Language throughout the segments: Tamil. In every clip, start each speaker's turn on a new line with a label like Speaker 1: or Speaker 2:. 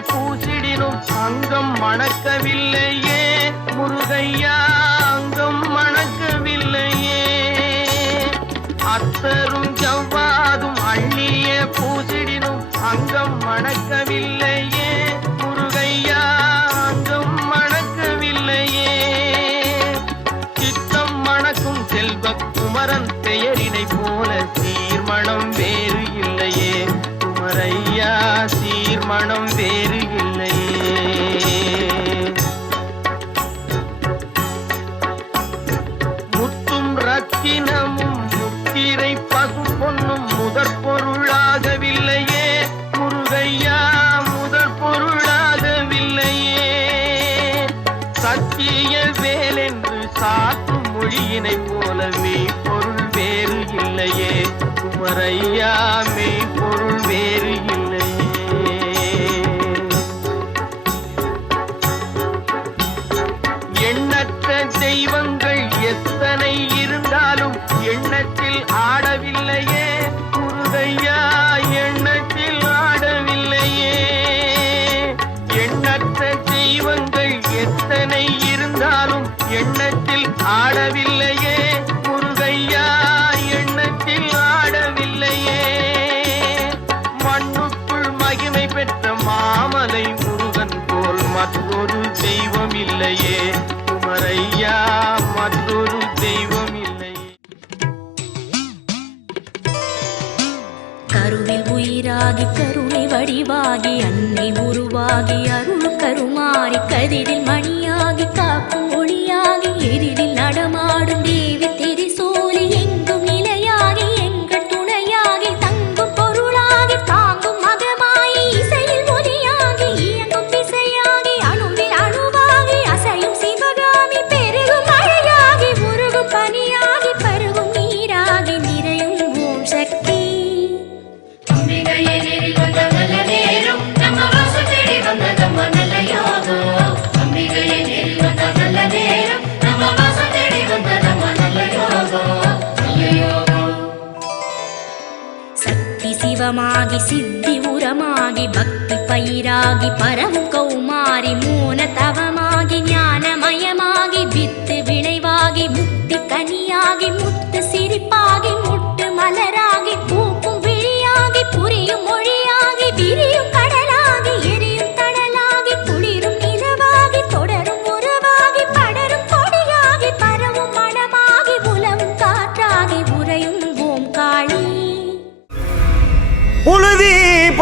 Speaker 1: பூசிடினும் அங்கம் மணக்கவில்லையே. முருகையா அங்கம் மணக்கவில்லையே. அத்தரும் ஜவ்வாதும் அண்ணியே பூசிடினும் அங்கம் மணக்கவில்லை. இல்லையே. குமரையா மற்றொரு தெய்வம் இல்லையே.
Speaker 2: கருவில் உயிராகி கருணை வடிவாகி அன்னை உருவாகி அருள் கருமாறி கதிரில்
Speaker 3: மணி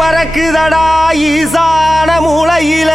Speaker 3: பறக்குதடா ஈசான மூளையில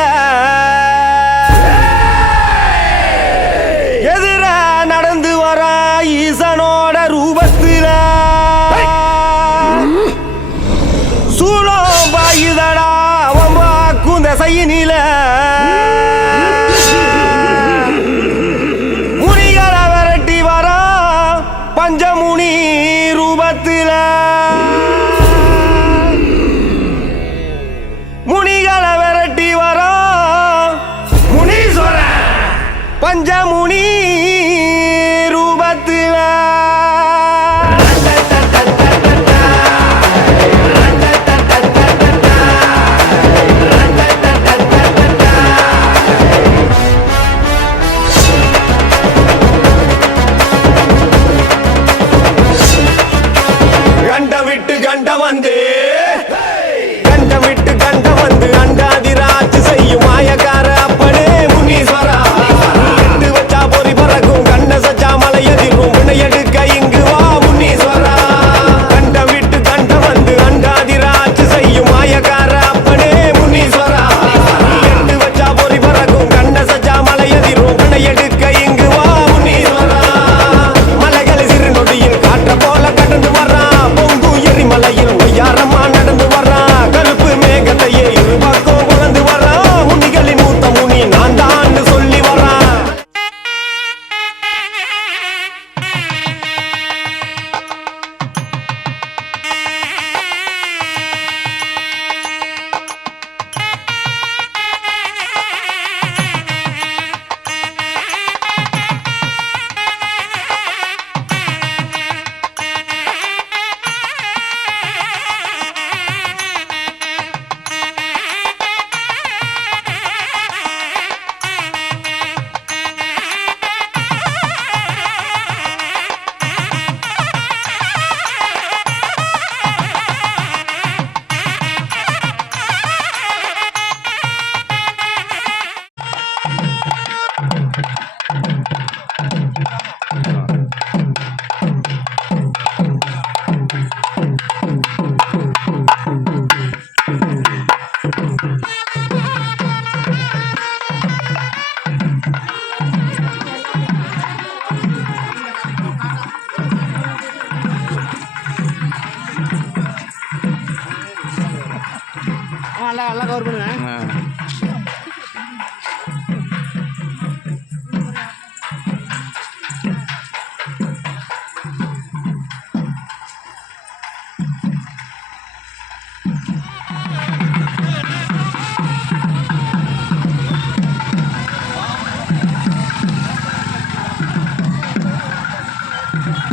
Speaker 4: Yeah.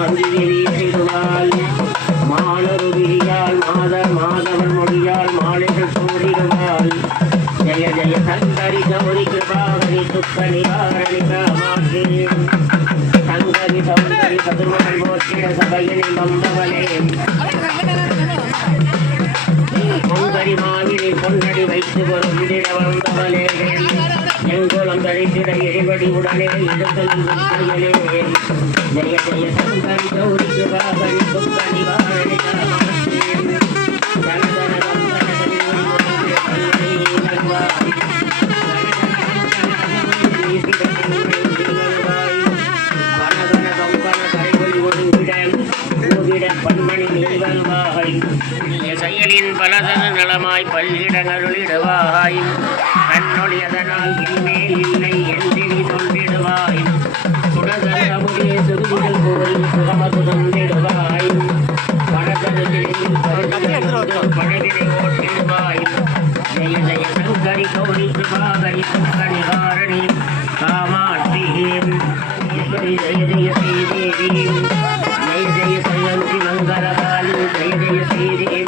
Speaker 4: ஒளி சாருளி எரியிருவாள் மாணருவியால் மாதர் மாதவன் மொழியால் மாலைகள் சூடிடுவாள் ஜெய ஜெய சங்கரி கௌரி கிருபாகரி துக்க நிவாரணி காமாட்சி சங்கரி சௌந்தரி சதுர்மகள் மோட்சிட சபையினில் பொங்கரி மாவினை பொன்னடி வைத்து வரும் விதிட வந்தவளே எங்கோலம் தழைத்திட இறைவடி உடனே இடத்தலும் ஜெய ஜெய சங்கரி பன்மணி நீவல்வாய் செயலின் பலதன நலமாய் பல்லிடங்களுளிடுவாய் கண்ணொழியதனால் இனிமேல் இல்லை என்றினி தொண்டிடுவாய் சுடதர அமுதே சுருதிகள் போல் சுகமது தந்திடுவாய் பழகினை ஓட்டிடுவாய் ஜெய ஜெய சங்கரி கௌரி ஜெய ஜெய ஸ்ரீதேவி ஜெய ஜெய சயந்தி மங்களகாலி ஜெய ஜெய ஸ்ரீதேவி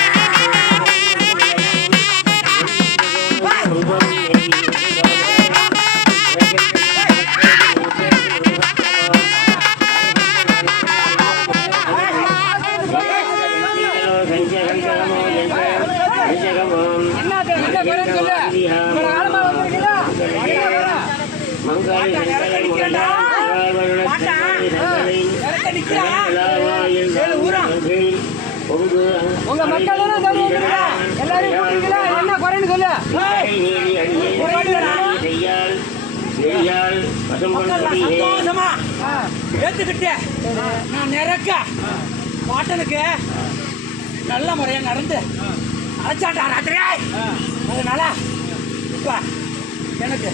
Speaker 5: சொல்லுவீங்க எல்லாரும் கூட்டிங்களா என்ன குறைன்னு சொல்லு.
Speaker 6: சந்தோஷமா ஏத்துக்கிட்டு நான் நிறக்க பாட்டனுக்கு நல்ல முறையா நடந்து அழைச்சாட்டா ராத்திரி அதனால இப்ப எனக்கு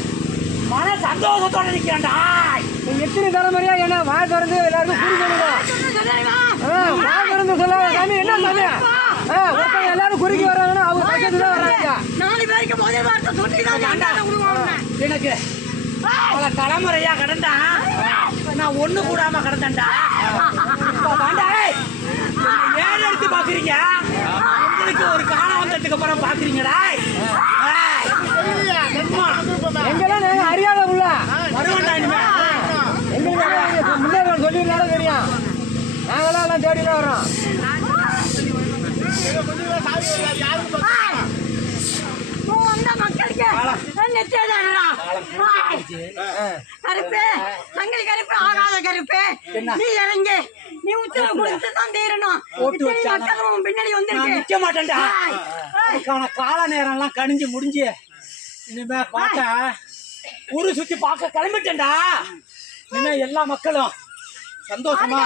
Speaker 6: மன சந்தோஷத்தோட நிக்கிறேன்டா.
Speaker 5: நீ எத்தனை தலைமுறையா என்ன வாய் திறந்து எல்லாருக்கும் குறி சொல்லுங்க வாய் திறந்து சொல்ல சாமி என்ன சாமி? ஆ, எல்லாரும் குறுக்கி வர்றாங்கன்னா அவங்க பக்கத்துல தான் வர்றாங்க
Speaker 6: நாலு பேருக்கு முதல் வார்த்தை சொல்லிதான் எனக்கு பல தலைமுறையா கடந்தா நான் ஒண்ணு கூடாம கடந்தேன்டா. ஏன் எடுத்து பாக்குறீங்க? உங்களுக்கு ஒரு காலம் வந்ததுக்கு அப்புறம் அம்மா,
Speaker 5: எங்கெல்லாம் நாங்க அறியாத உள்ள
Speaker 6: வருவேன்டா இனிமே.
Speaker 5: எங்களுக்கு முன்னேற்றம் சொல்லியிருந்தாலும் தெரியும். நாங்களாம் எல்லாம் தேடி தான் வரோம்
Speaker 7: கருப்பு தங்கை கருப்பு ஆகாத கருப்பு நீ இறங்கி நீ உத்தரவு கொடுத்து தான் தீரணும்
Speaker 6: போட்டு
Speaker 7: இத்தனை
Speaker 6: வச்சானா?
Speaker 7: மக்கள் உன் பின்னாடி
Speaker 6: நான்
Speaker 7: வந்துருக்கு
Speaker 6: நிக்க மாட்டேன்டா
Speaker 7: ஆய், ஆய்.
Speaker 6: அதுக்கான கால நேரம்லாம் கணிஞ்சு முடிஞ்சு இனிமே பார்த்தா ஊரு சுத்தி பார்க்க கிளம்பிட்டேன்டா இனிமே எல்லா மக்களும் சந்தோஷமா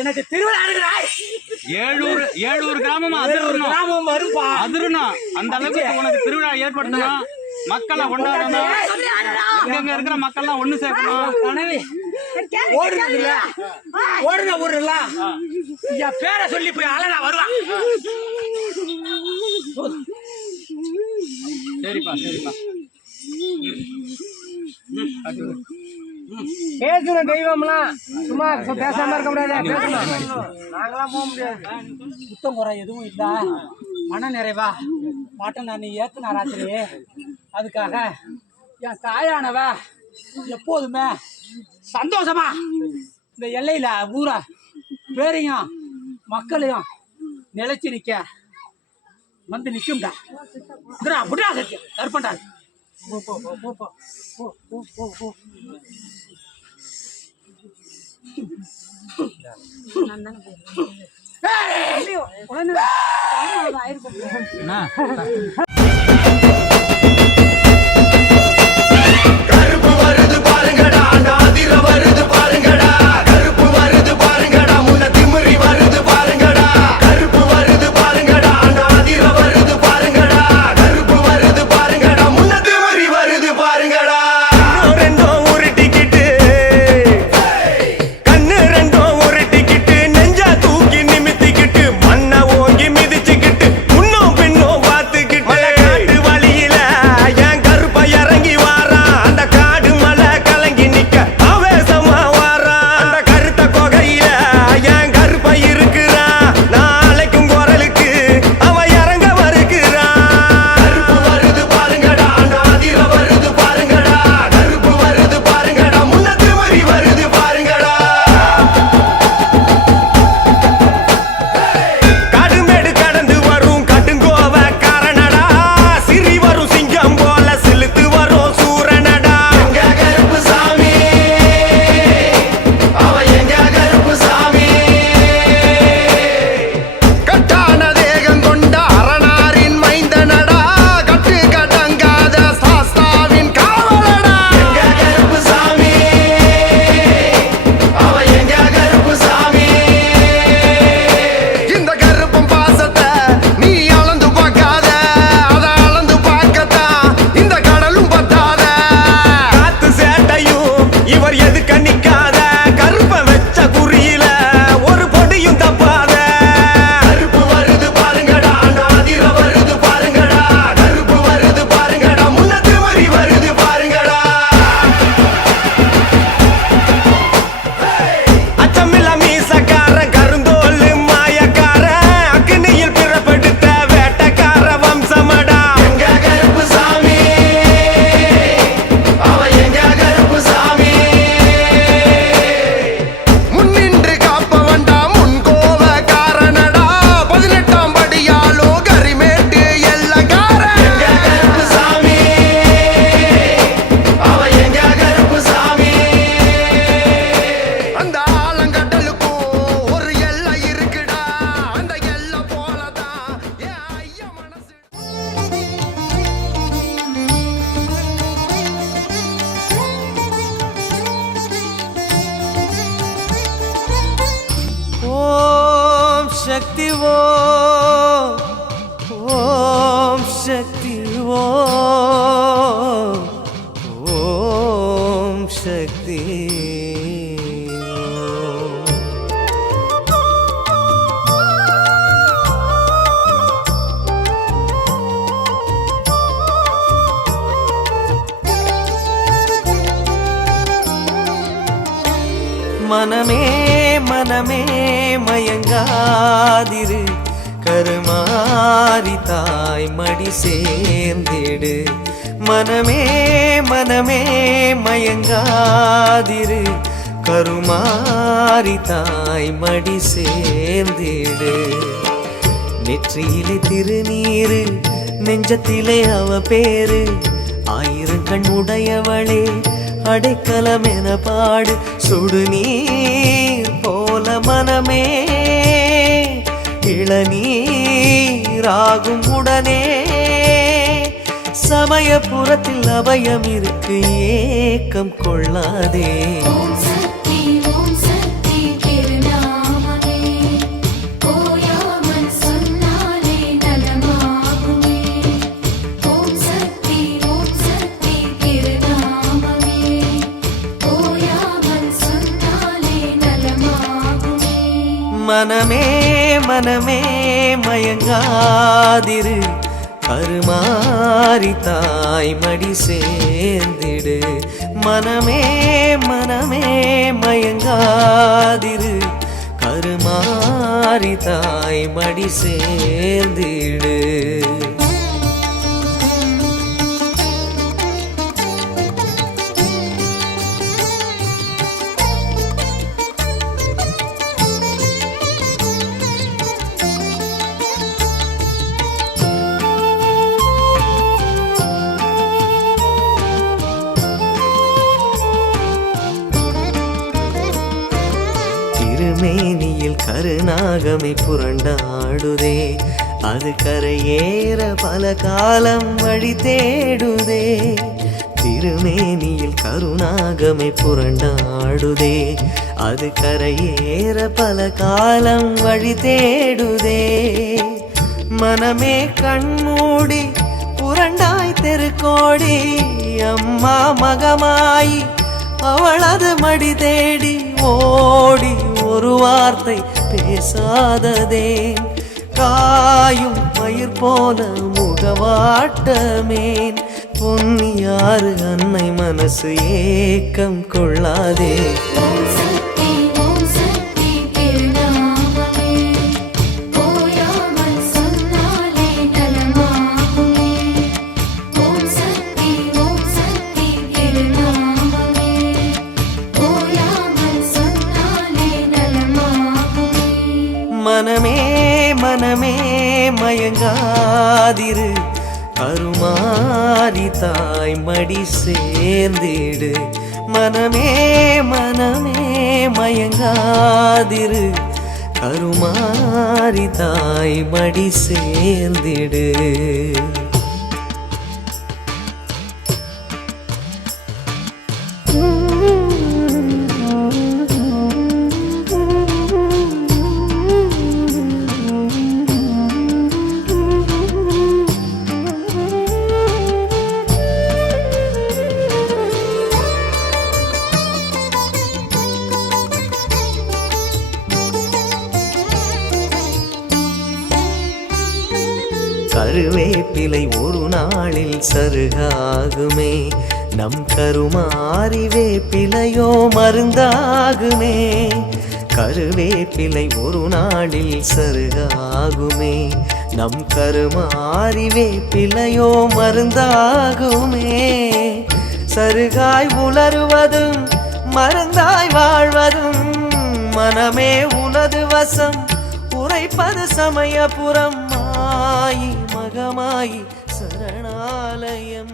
Speaker 6: எனக்கு திருவிழா
Speaker 8: ஏழூர் ஏழூர் கிராமம்? அதிரணும்.
Speaker 6: கிராமம் வரும்பா.
Speaker 8: அதிரணும். அந்த அளவுக்கு உனக்கு திருவிழா ஏற்படுத்தணும் மக்களை கொண்டாடணும். இங்க இருக்கிற மக்கள்லாம் ஒண்ணு சேர்க்கணும்?
Speaker 6: கனவு. ஓடுனது இல்ல. ஓடுன ஊர் இல்ல என் பேரை சொல்லி போய் அழகா வருவான்
Speaker 8: சரிப்பா சரிப்பா.
Speaker 5: பேசணும் தெய்வம்லாம். சும்மா பேசாம இருக்க முடியாது நாங்களாம் போக முடியாது.
Speaker 6: குத்தம் குறை எதுவும் இல்ல. மன நிறைவா. மாட்டை நான் ஏத்துனா ராத்திரி அதுக்காக என் தாயானவ எப்போதுமே சந்தோஷமா இந்த எல்லையில ஊரை பேரையும் மக்களையும் நிலைச்சு நிக்க வந்து நிக்கும்டா. இதுடா, விட்றா சத்தியம் கற்பண்டா போ போ போ போ போ போ போ போ போ
Speaker 9: கருப்பு
Speaker 10: சேர்ந்திடு. மனமே மனமே மயங்காதிரு. கருமாறி தாய் மடி சேர்ந்திடு. நெற்றியிலே திருநீரு நெஞ்சத்திலே அவ பேரு. ஆயிரம் கண் உடையவளே அடைக்கலம் என பாடு. சுடுநீர் போல மனமே இளநீராகும் உடனே. சமயபுரத்தில் அபயம் இருக்கு ஏக்கம் கொள்ளாதே. மனமே மனமே மயங்காதிரு. கருமாரி தாய் மடி சேர்ந்திடு. மனமே மனமே மயங்காதிரு. கருமாறி தாய் மடி சேர்ந்திடு. கரையில் கருநாகமை புரண்டாடுதே. அது கரையேற பல காலம் வழி தேடுதே. திருமேனியில் கருணாகமை புரண்டாடுதே. அது கரையேற பல காலம் வழி தேடுதே. மனமே கண்மூடி புரண்டாய் தெருக்கோடி அம்மா மகமாயி அவளது மடி தேடி ஓடி ஒரு வார்த்தை பேசாததே. காயும் பயிர் போல முகவாட்டமேன். பொன்னியாறு அன்னை மனசு ஏக்கம் கொள்ளாதே. காதிரு அருமாரி தாய் மடி சேர்ந்திடு. மனமே மனமே மயங்காதிரு கருமாரி தாய் மடி சேர்ந்திடு. நாளில் சருகாகுமே நம் கருமாறிவே பிழையோ மருந்தாகுமே. கருவே பிழை ஒரு நாளில் சருகாகுமே. நம் கருமாறிவே பிழையோ மருந்தாகுமே. சருகாய் உலருவதும் மருந்தாய் வாழ்வதும் மனமே உனது வசம் உரைப்பது சமயபுரம் மாயி மகமாயி சரணாலயம்